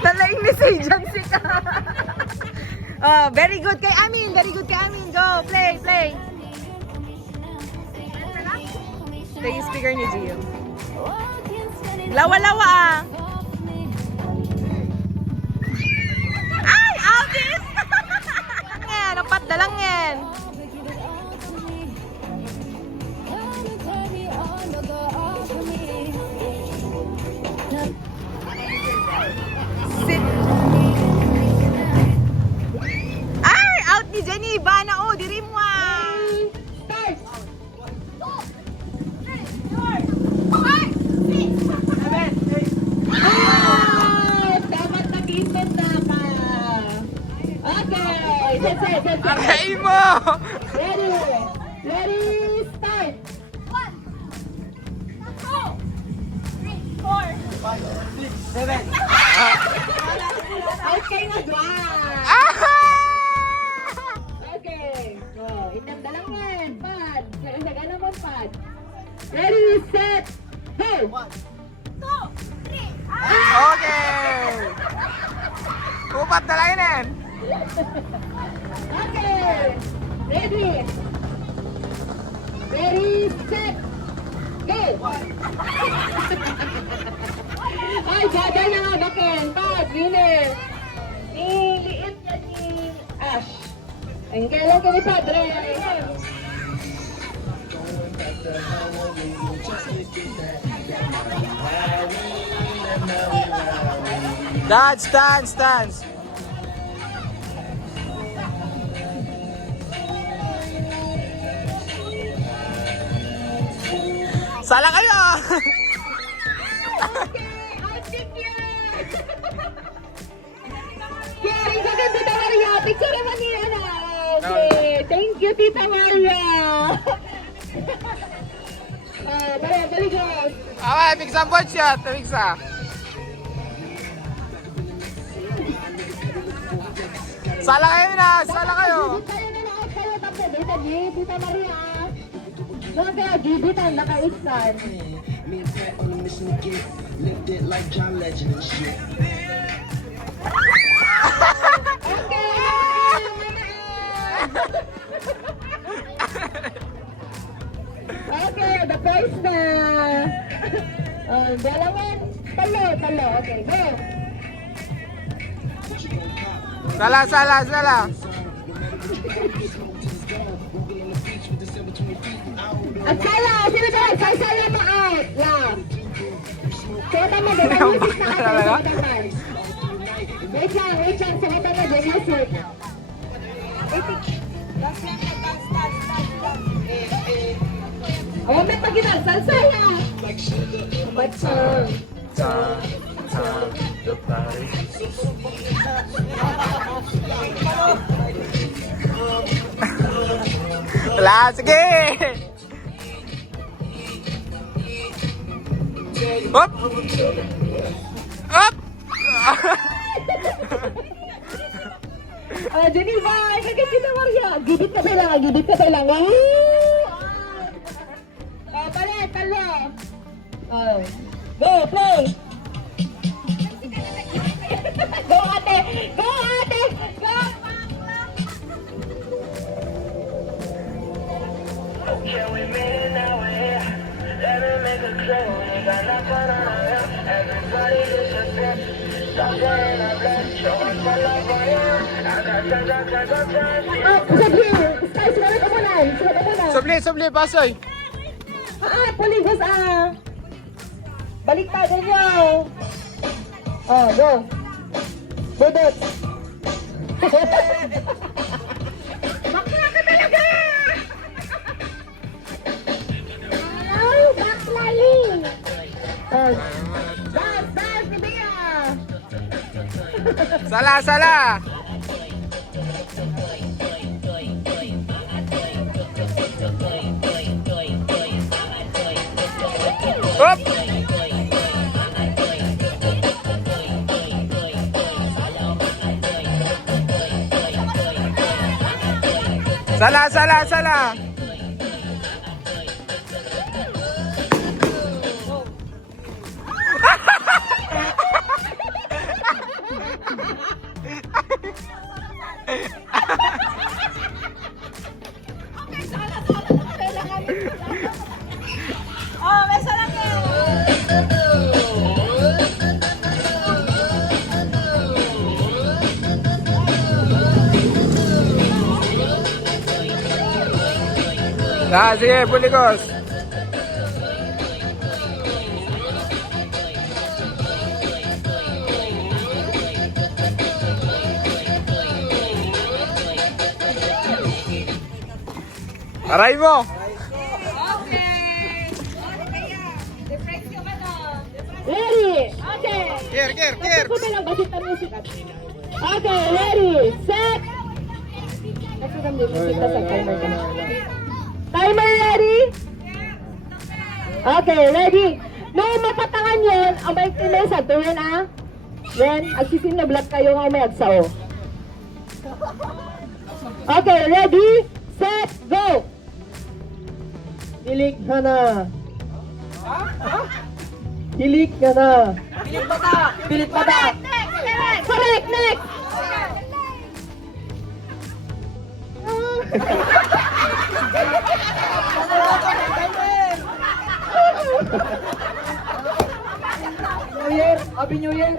Nalaing ni si Jansi ka. Oh, very good kay Amin. Very good kay Amin. Go, play, play. Ito yung speaker ni Gio. Lawa-lawa ah. Ay, Alvis! Yan, napat na lang yan. Ay, out ni Jenny. Bana o, diri mo ah. Dapat nakisot na ka. Okay. Set. Aray mo! Ready. Ready, start. 1, 2, 3, 4, 5, 6, 7. Okay na dyan. Ah! Okay. Oh, itanda lang yan. Pad. Sagana mo, pad. Ready, set, go. 2, 3, Okay! Upat na lang yan. Okay. Ready. Ready, set, go. Ay, bagay na nga bakin. Pad, winner. Niliit yan ni Ash. Ang galang ka ni Padre. Dance. Sala kayo! Okay, outfit niya! Sharing sa ganda, Tita Maria. Picture naman niya na. Okay, thank you, Tita Maria. Baligos. Okay, bigsa po siya. Bigsa. Sala kayo na! Sala kayo! Tayo na na kayo tapos. Dito, Tita Maria. Doon kaya, gibitan, naka-istan. Me and Pat on a mission to get lifted like John Legend and shit. Okay! Okay, the first na. Dalawan. Talo. Okay, go. Sala. At sala, sino ba? Sala mo out. Yeah. Sota mo, the music na natin. Wait lang. Sota mo, the music. Oh, may pagitan. Salsaya. Wala, sige! Hop! Hop! Geneva, kagad kita Maria. Gibit ka tayo lang. Talo. Go, play. Go, ate. Go. Can we make it now? Let me make a claim. Ain't got nothing on her. Everybody is a step. Stop saying I'm blessed. Show us my love for you. I got time. Sunod ka muna. Subli, pasoy! Puligos Baliktadan nyo. Go. Budot. Bakla ka talaga! Ay, baklali! Dance, ni Bea! Sala! Hop! Sala! Sige, Pulikos. Aray mo! Ready? Okay. Kir! Gusto lang basit na music. Okay, ready, set. Nagsuram din music na sa timer ka. Timer ready? Okay, ready. Nung mapatangan yun, ang may tinesa, tuwin ah. Then, agsisim na black kayo nga may agsao. Okay, ready, set, go! Hilik ka na. Hilik ka na. Pilit mata. Correct, next. New Year, Happy New Year.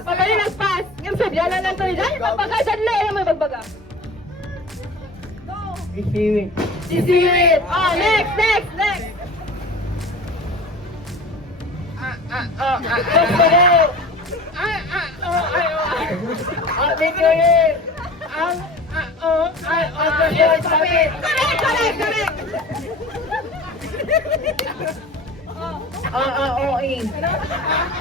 Pagkali nagpas, yung sabyalan lang to. Dahil pagpagkasan lang, yung may magbaga. Isiwit. Isiwit. Oh, next. Happy New Year. Correct. Oing.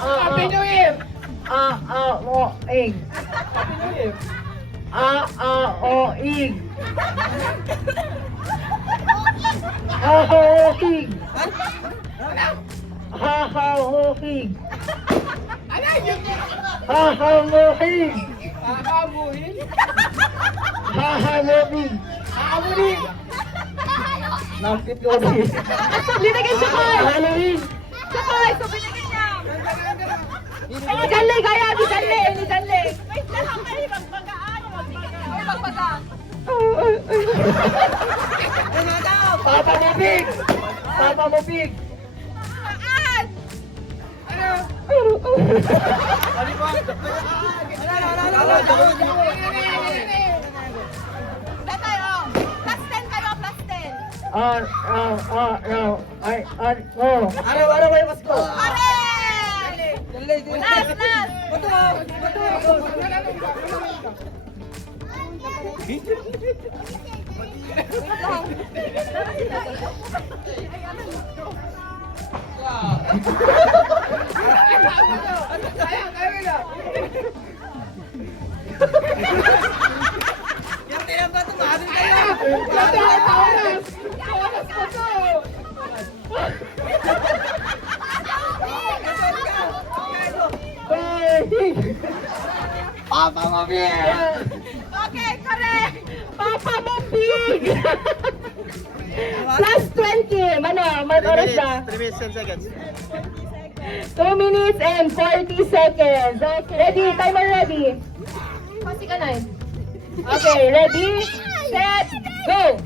Happy New Year. Oing. Happy New Year. Oing. Hahohig. Hahohig. Hahamuhig. Hahamuhig. Hahamuhig. Nampit ko rin. Binigyan siya ko. Halloween. Sakay, so binigyan niya. Danle, kaya di danle. Wait lang ako kayo, magbagaan. Magbagaan. Papa mo big. Araw-araw ay Pasko. Papa mo big. Okay, correct. Papa mo big. Plus 20. Mano, oras na? 3 minutes, 10 seconds. 2 minutes and 40 seconds. Okay, ready? Timer ready. Pasi ka na. Okay, ready? Set, go!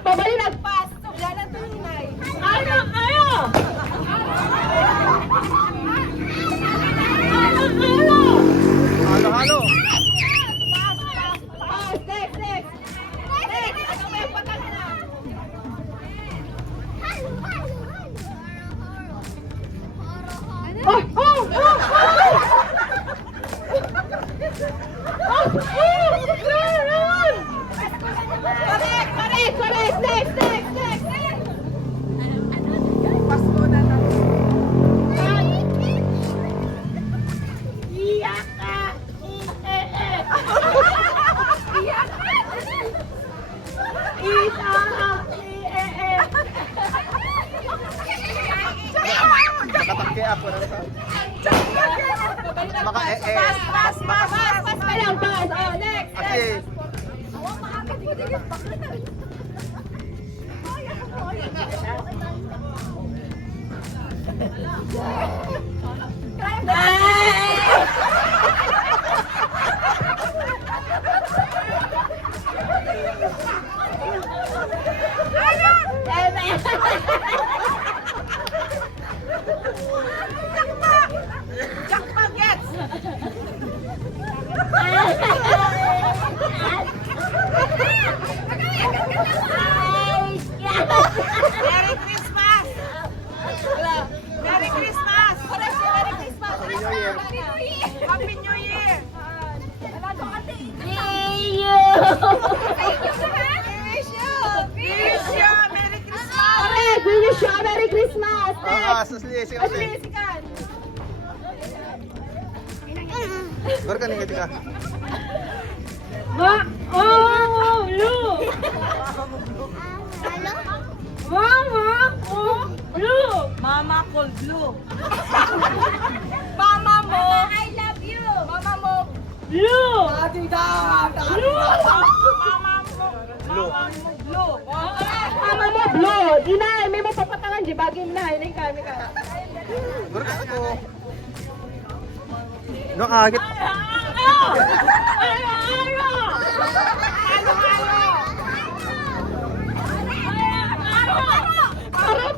Pabali nagpas. Wala na tunay. Ano? Jakpa gets! Merry Christmas! Merry Christmas! Merry Christmas! Happy New Year! Wish you! Merry Christmas! Correct! We wish you a Merry Christmas! Sikan! Baru kan yang ketiga. Mama called Blue. Mama mo. I love you. Mama mo. Blue. Mama mo. Blue. Mama mo, Blue! Di na, may mo papatangan, di bagay na. Ini kami ka. Baru kan aku. No agit.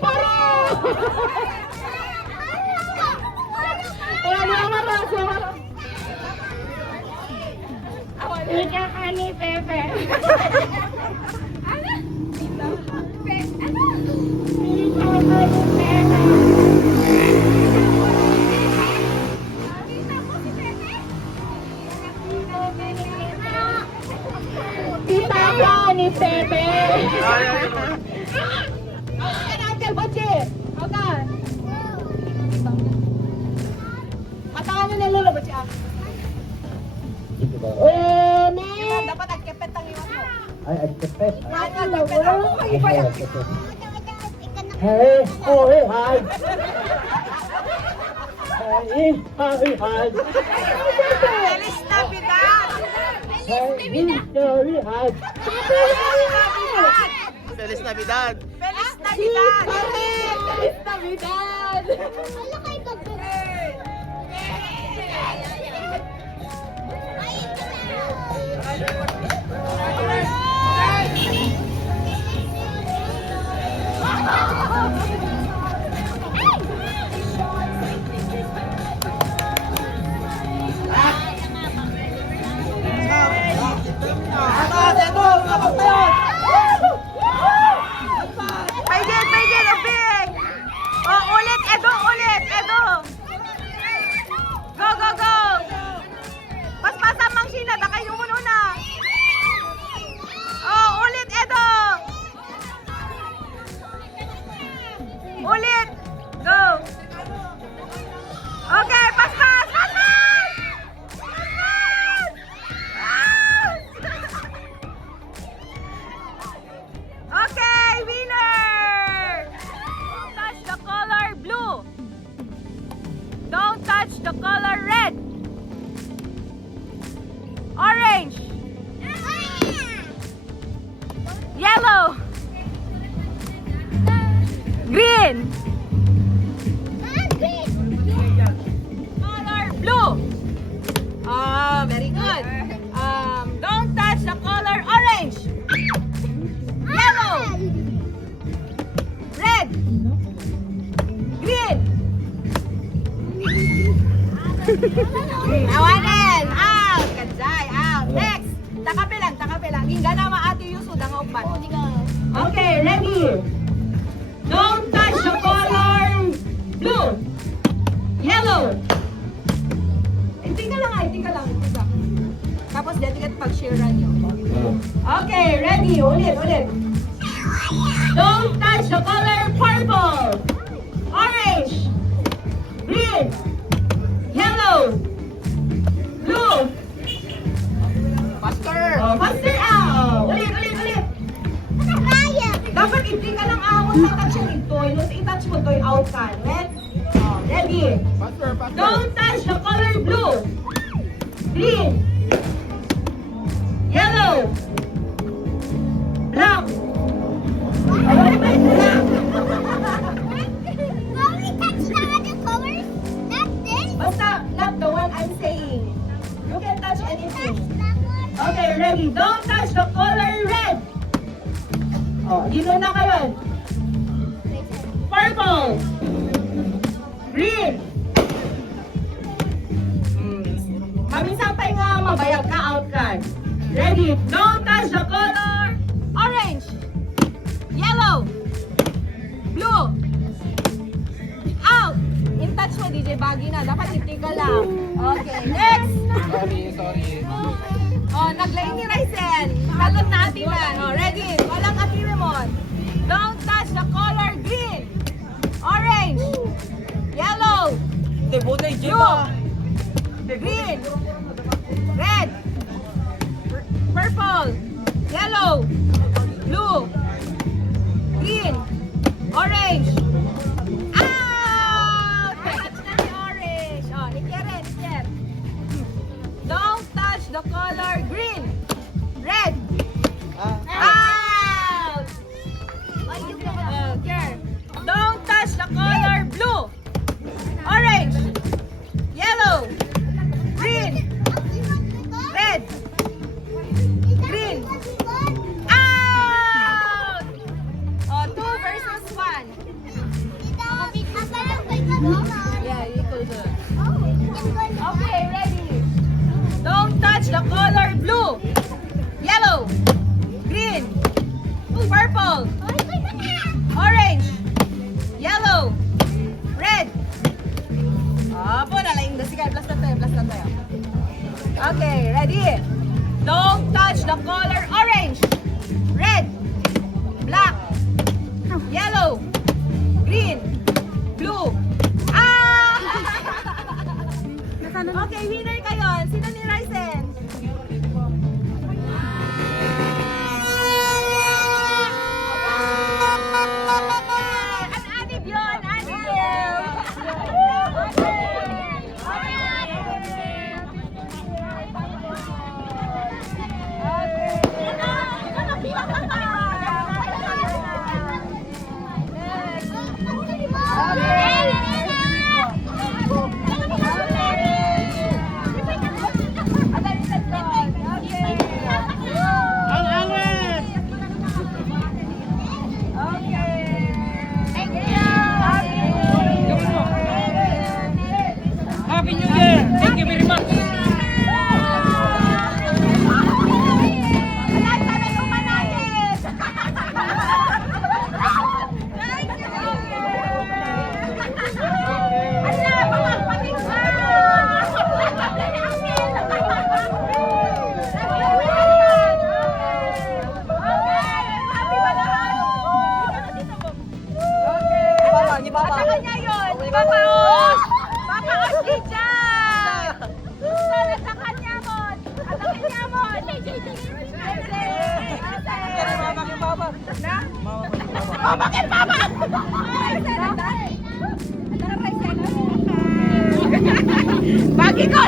Paro! Ayan, suamara. Ika ka ni Pepe. Tita ka ni Pepe. Uncle Boche. Okay. Matangan nyo na lolo, Boche. Man. Dapat nagkepet ang iwan mo. Ay, agkepet. Nagkepet ako. Hey, oh, hey, hi. Hey, hi. Feliz Navidad! Hey, very hi. Feliz Navidad. Feliz Navidad! Feliz Navidad! Paigil, ubing! Oh, ulit, Edo! Go! Paspasan mang Sheila, bakay umuno na. Oh, ulit, Edo! Ulit! Go! Okay, paspas! Okay, winner! Don't touch the color blue. Don't touch the color red. Orange. Yellow. Green. Color blue. Very good. Don't touch the color orange. Yellow. Red. Green. Awanin. Out. Kadzay. Out. Next. Takapilang. Hingga na maati Yusu. Dangaupan. Okay, ready. Don't touch the color blue. Yellow. Tingka lang. Tapos dito ka pag-sharean nyo. Okay, ready. Ulit. Don't touch the color purple. Orange. Green. Yellow. Blue. Faster. Faster. Ulit. Dapat hindi ka lang ahon touch yung ito. Yung i-touch mo ito, out ka. Ready? Don't touch the color blue. Green. Yellow. anything. Okay, ready. Don't touch the color red. Oh, dito na kayo. Purple. Green. Mamisan pa nga mabayag ka, out ka. Ready. Don't touch the color orange. Yellow. Blue. Out. In touch mo, DJ Baggy na. Dapat hindi ka lang. Okay, next. Sorry. Oh, naglaing ni Ryzen. Tagot na atiman. Oh, ready? Walang atiman. Don't touch the color green, orange, yellow, blue, green, red, purple, yellow, blue, green, orange. Out! Touch na ni orange. Oh, ni Kier. Don't touch the color green, red. Out! Okay. Don't touch the color blue, orange, yellow, green, red, green. Out! Oh, 2 versus 1. Yeah, you could do it. Okay, ready. Don't touch the color blue, yellow, green, purple, orange, yellow, red. Apo, nalaing na sige. Plus na tayo. Okay, ready? Don't touch the color orange, red, black, yellow, green, blue. Ah! Okay, winner kayo. Sino ni Ryzen? An anib yun! Anib! Happy New Year! Thank you very much! Patakan niya yun! Papaos! Papaos kita! Sana sa kanya mo! Atakin niya mo! Mamakin papa! Bagi ko!